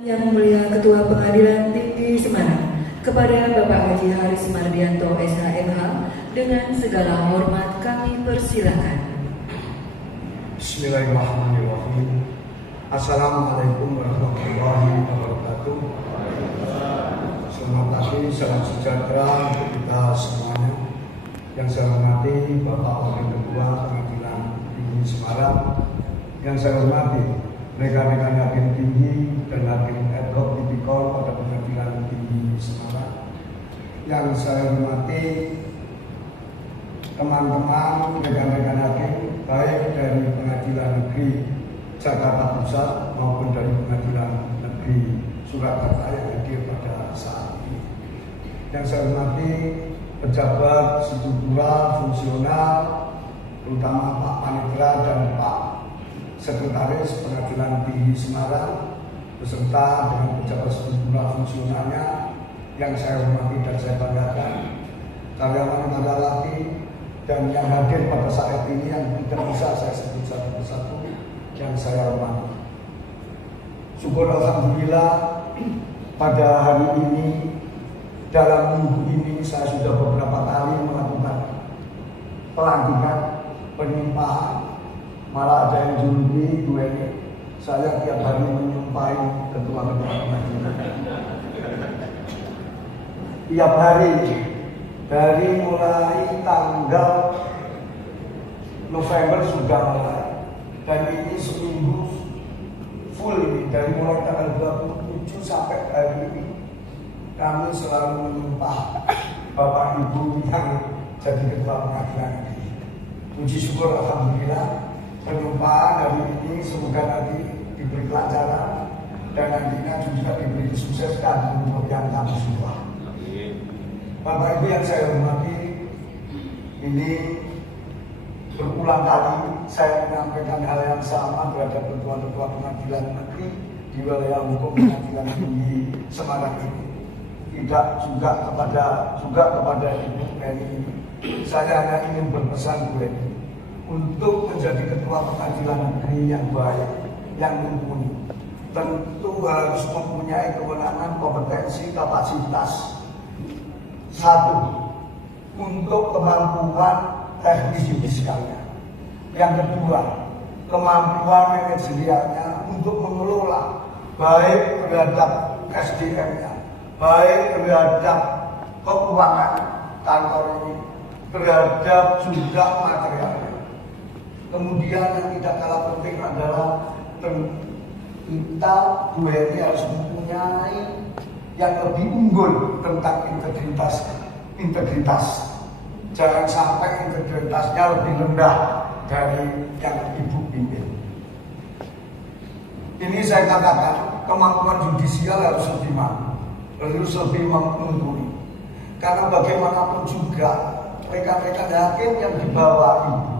Yang Mulia Ketua Pengadilan Tinggi Semarang kepada Bapak Haji Haris Mardianto SHMH dengan segala hormat kami persilakan. Bismillahirrahmanirrahim. Assalamualaikum warahmatullahi wabarakatuh. Selamat pagi, salam sejahtera untuk kita semuanya. Yang saya hormati Bapak Wakil Ketua Pengadilan Tinggi Semarang, yang saya hormati rekan-rekan hakim tinggi dan hakim ad hoc tipikor pada Pengadilan Tinggi Semarang, yang saya hormati teman-teman rekan-rekan hakim baik dari Pengadilan Negeri Jakarta Pusat maupun dari Pengadilan Negeri Surakarta yang hadir pada saat ini. Yang saya hormati pejabat struktural fungsional, terutama Pak Panitra dan Pak Sekretaris Pengadilan Tinggi Semarang beserta dengan pejabat struktural fungsionalnya yang saya hormati dan saya banggakan, karyawan laki dan yang hadir pada saat ini yang tidak bisa saya sebut satu persatu yang saya hormati. Syukur alhamdulillah pada hari ini, dalam minggu ini saya sudah beberapa kali melakukan pelantikan, penyimpahan. Malah ada yang juluki gue ini, saya tiap hari menyumpahi ketua-ketua pengadilan. Tiap hari, dari mulai tanggal November sudah mulai. Dan ini seminggu full ini, dari mulai tanggal 27 sampai hari ini. Kami selalu menyumpah Bapak Ibu yang jadi ketua pengadilan ini. Puji syukur alhamdulillah. Penyumpahan hari ini semoga nanti diberi kelancaran dan nantinya juga diberi kesuksesan untuk yang kami semua. Bapak Ibu yang saya hormati, ini berulang kali saya menyampaikan hal yang sama terhadap ketua-ketua pengadilan negeri di wilayah hukum Pengadilan Tinggi Semarang ini. Tidak juga kepada Ibu Eni. Saya hanya ingin berpesan Bu Eni untuk menjadi ketua pengadilan negeri yang baik, yang mumpuni, tentu harus mempunyai kewenangan, kompetensi, kapasitas. Satu, untuk kemampuan teknis judisialnya. Yang kedua, kemampuan manajerialnya untuk mengelola baik terhadap SDM-nya, baik terhadap keuangan kantor ini, terhadap juga materialnya. Kemudian yang tidak kalah penting adalah kita Bu Eni harus mempunyai yang lebih unggul tentang integritas. Jangan sampai integritasnya lebih rendah dari yang Ibu pimpin. Ini saya katakan kemampuan judisial harus lebih mumpuni. Karena bagaimanapun juga rekan-rekan hakim yang di bawah Ibu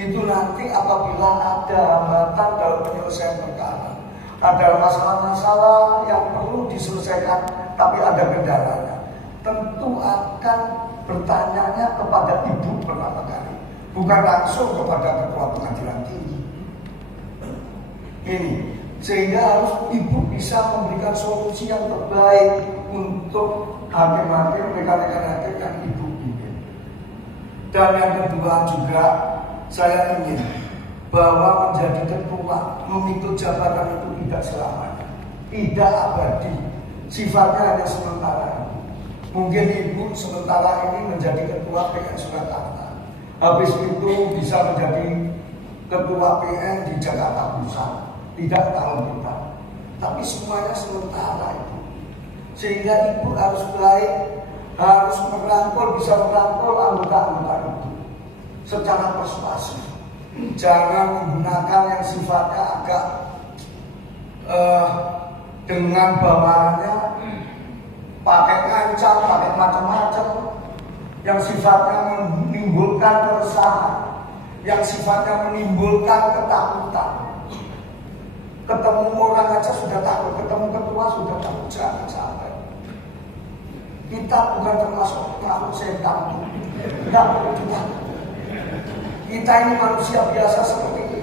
itu nanti apabila ada hambatan dalam penyelesaian perkara, ada masalah-masalah yang perlu diselesaikan tapi ada kendalanya, tentu akan bertanyanya kepada Ibu pertama kali, bukan langsung kepada ketua pengadilan tinggi. Ini sehingga harus Ibu bisa memberikan solusi yang terbaik untuk hakim-hakim, rekan-rekan hakim yang Ibu pimpin. Dan yang kedua juga, saya ingin bahwa menjadi ketua, memikul jabatan itu tidak selamanya, tidak abadi, sifatnya hanya sementara. Mungkin Ibu sementara ini menjadi ketua PN Surakarta, habis itu bisa menjadi ketua PN di Jakarta Pusat, tidak tahu kita. Tapi semuanya sementara itu, sehingga Ibu harus baik, harus bisa merangkul anggota-anggota itu secara persuasif. Jangan menggunakan yang sifatnya agak dengan bawaannya pakai ngancam, pakai macam-macam, yang sifatnya menimbulkan keresahan, yang sifatnya menimbulkan ketakutan. Ketemu orang aja sudah takut, ketemu ketua sudah takut. Jangan sampai. Kita bukan termasuk makhluk setan, tidak perlu takut. Kita ini manusia biasa seperti ini.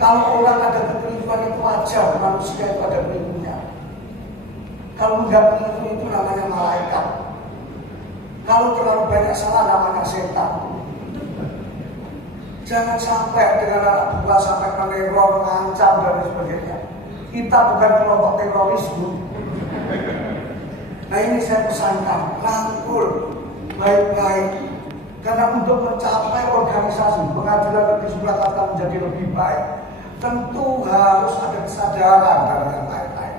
Kalau orang ada kekeliruan itu wajar, manusia itu ada keliruannya. Kalau nggak keliru itu namanya malaikat. Kalau terlalu banyak salah namanya setan. Jangan sampai dengan anak buah sampai meneror, mengancam dan sebagainya. Kita bukan kelompok teroris, Bu. Nah ini saya pesankan, rangkul baik-baik. Karena untuk mencapai organisasi Pengadilan Negeri Surakarta menjadi lebih baik, tentu harus ada kesadaran dari yang lain-lain.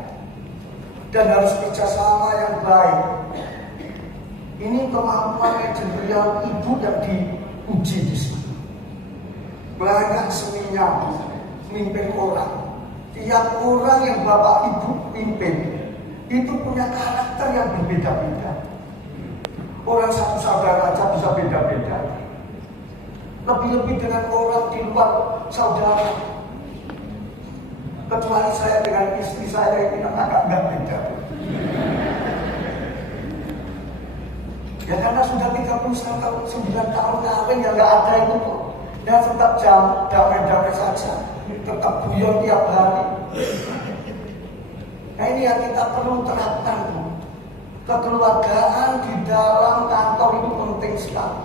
Dan harus kerjasama yang baik. Ini kemampuan manajerial ibu yang diuji di sini. Banyak seninya mimpin orang. Tiap orang yang bapak ibu pimpin itu punya karakter yang berbeda-beda. Orang satu saudara aja bisa beda-beda. Lebih-lebih dengan orang di luar saudara. Kecuali saya dengan istri saya ini agak nggak beda. Ya karena sudah 39 tahun kawin yang nggak ada itu kok. Ya tetap damai-damai saja, tetap guyon tiap hari. Nah ini yang kita perlu terapkan, Bu. Kekeluargaan di dalam kantor itu penting sekali.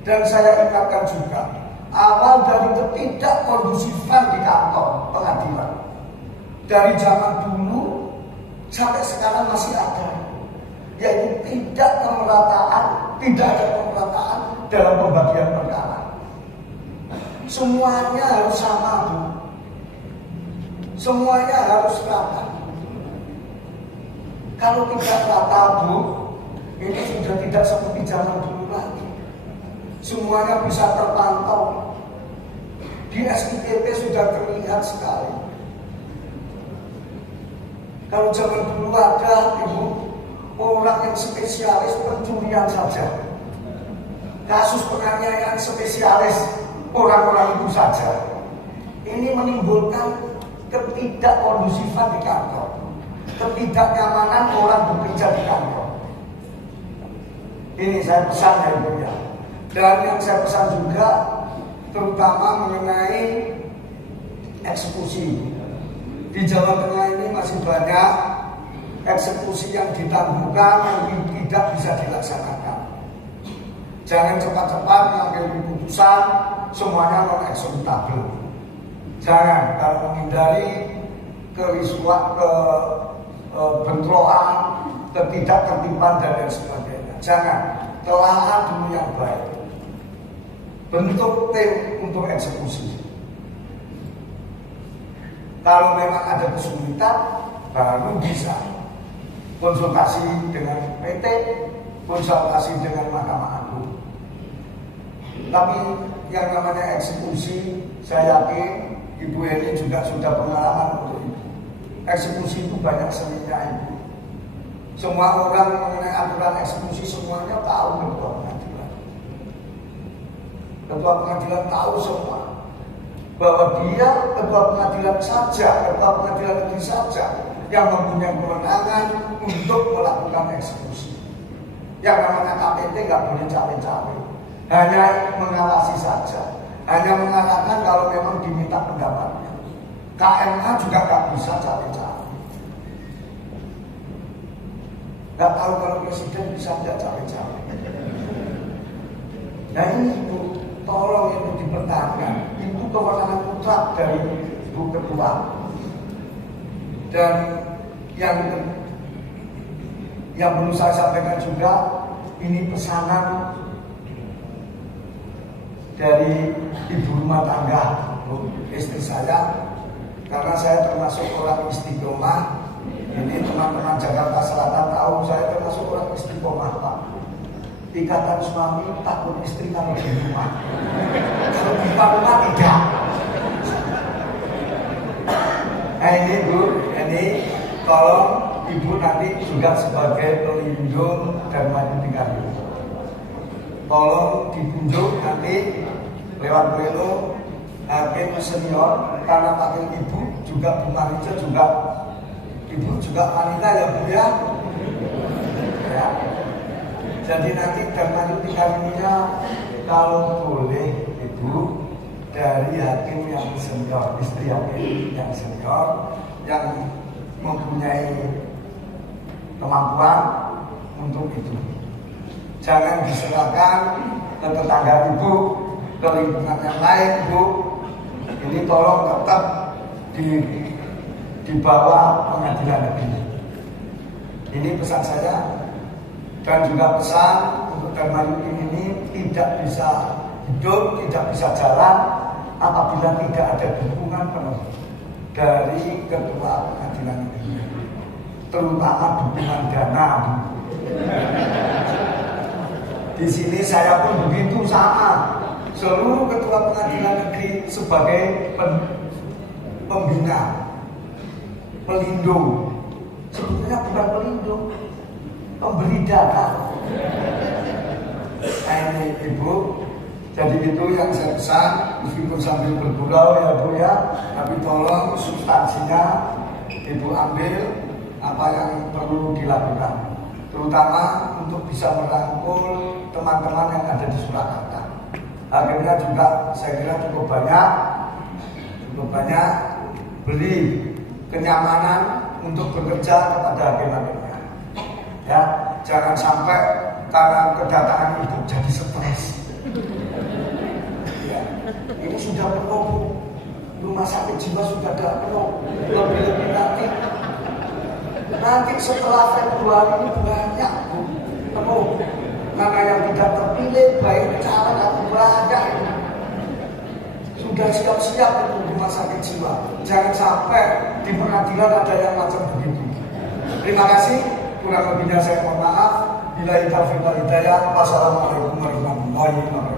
Dan saya ingatkan juga, awal dari ketidakkondusifan di kantor pengadilan, dari zaman dulu sampai sekarang masih ada, yaitu tidak ada pemerataan dalam pembagian perkara. Semuanya harus sama, Bu. Semuanya harus rata. Kalau tidak rata, Bu, ini sudah tidak seperti zaman dulu lagi. Semuanya bisa terpantau. Di SIPP sudah terlihat sekali. Kalau zaman dulu ada, Ibu, orang yang spesialis pencurian saja. Kasus penganiayaan spesialis orang-orang itu saja. Ini menimbulkan ketidakkondusifan di kantor, ketidaknyamanan orang bekerja di kantor. Ini saya pesan ya Ibu ya. Dan yang saya pesan juga terutama mengenai eksekusi. Di Jawa Tengah ini masih banyak eksekusi yang ditangguhkan yang tidak bisa dilaksanakan. Jangan cepat-cepat mengambil keputusan semuanya non eksekutable. Jangan, kalau menghindari kerisauan, bentrokan, ketidaktertiban dan lain sebagainya. Jangan, telaah dulu yang baik. Bentuk tim untuk eksekusi. Kalau memang ada kesulitan, baru bisa konsultasi dengan PT, konsultasi dengan Mahkamah Agung. Tapi yang namanya eksekusi, saya yakin Ibu Eni juga sudah pengalaman untuk itu. Eksekusi itu banyak seninya Ibu. Semua orang mengenai aturan eksekusi semuanya tahu ketua pengadilan. Ketua pengadilan tahu semua bahwa dia ketua pengadilan saja, ketua pengadilan negeri saja yang mempunyai kewenangan untuk melakukan eksekusi. Yang namanya KPT nggak boleh cawe-cawe. Hanya mengawasi saja, hanya mengatakan kalau memang diminta pendapatnya. KMA juga gak bisa cawe-cawe. Gak tahu kalau presiden bisa tidak cawe-cawe. Nah ini Ibu, tolong itu dipertahankan. Itu kewenangan mutlak dari Ibu Ketua. Dan yang perlu saya sampaikan juga, ini pesanan dari ibu rumah tangga, istri saya, karena saya termasuk orang istiqomah. Ini teman-teman Jakarta Selatan tahu saya termasuk orang istiqomah, Pak. Ikatan suami takut istri kalau di rumah, kalau di rumah tidak. Nah ini Bu, ini tolong Ibu nanti juga sebagai pelindung dan majikan Ibu. Tolong ditunjuk nanti lewat Welo hakim senior, karena panggil Ibu juga Bu Marija juga, Ibu juga wanita ya Bu ya. Ya. Jadi nanti dan majikan ininya kalau boleh Ibu dari hakim yang senior, istri hakim yang senior yang mempunyai kemampuan untuk itu. Jangan diserahkan ke tetangga ibu, ke lingkungan yang lain, Bu. Ini tolong tetap di bawah pengadilan negeri. Ini pesan saya, dan juga pesan untuk Dharma Yudin ini tidak bisa hidup, tidak bisa jalan apabila tidak ada dukungan penuh dari ketua pengadilan negeri, terutama dukungan dana. Di sini saya pun begitu sama. Seluruh ketua pengadilan negeri sebagai pembina, pelindung. Sebetulnya bukan pelindung, pemberi dana. Nah ini Ibu, jadi itu yang saya pesan, meskipun sambil bergurau ya Bu ya, tapi tolong substansinya Ibu ambil apa yang perlu dilakukan, terutama untuk bisa merangkul teman-teman yang ada di Surakarta. Akhirnya juga saya kira cukup banyak beri kenyamanan untuk bekerja kepada hakim-hakimnya. Ya, jangan sampai karena kedatangan ibu jadi stres. Ya, ini sudah penuh, rumah sakit jiwa sudah tidak penuh, lebih-lebih nanti setelah Februari ini banyak Bu, penuh. Karena yang tidak terpilih baik caleg atau banyak sudah siap-siap itu rumah sakit jiwa. Jangan sampai di pengadilan ada yang macam begitu. Terima kasih. Kurang lebihnya saya mohon maaf. Bila taufiq wal hidayah. Wassalamualaikum warahmatullahi wabarakatuh.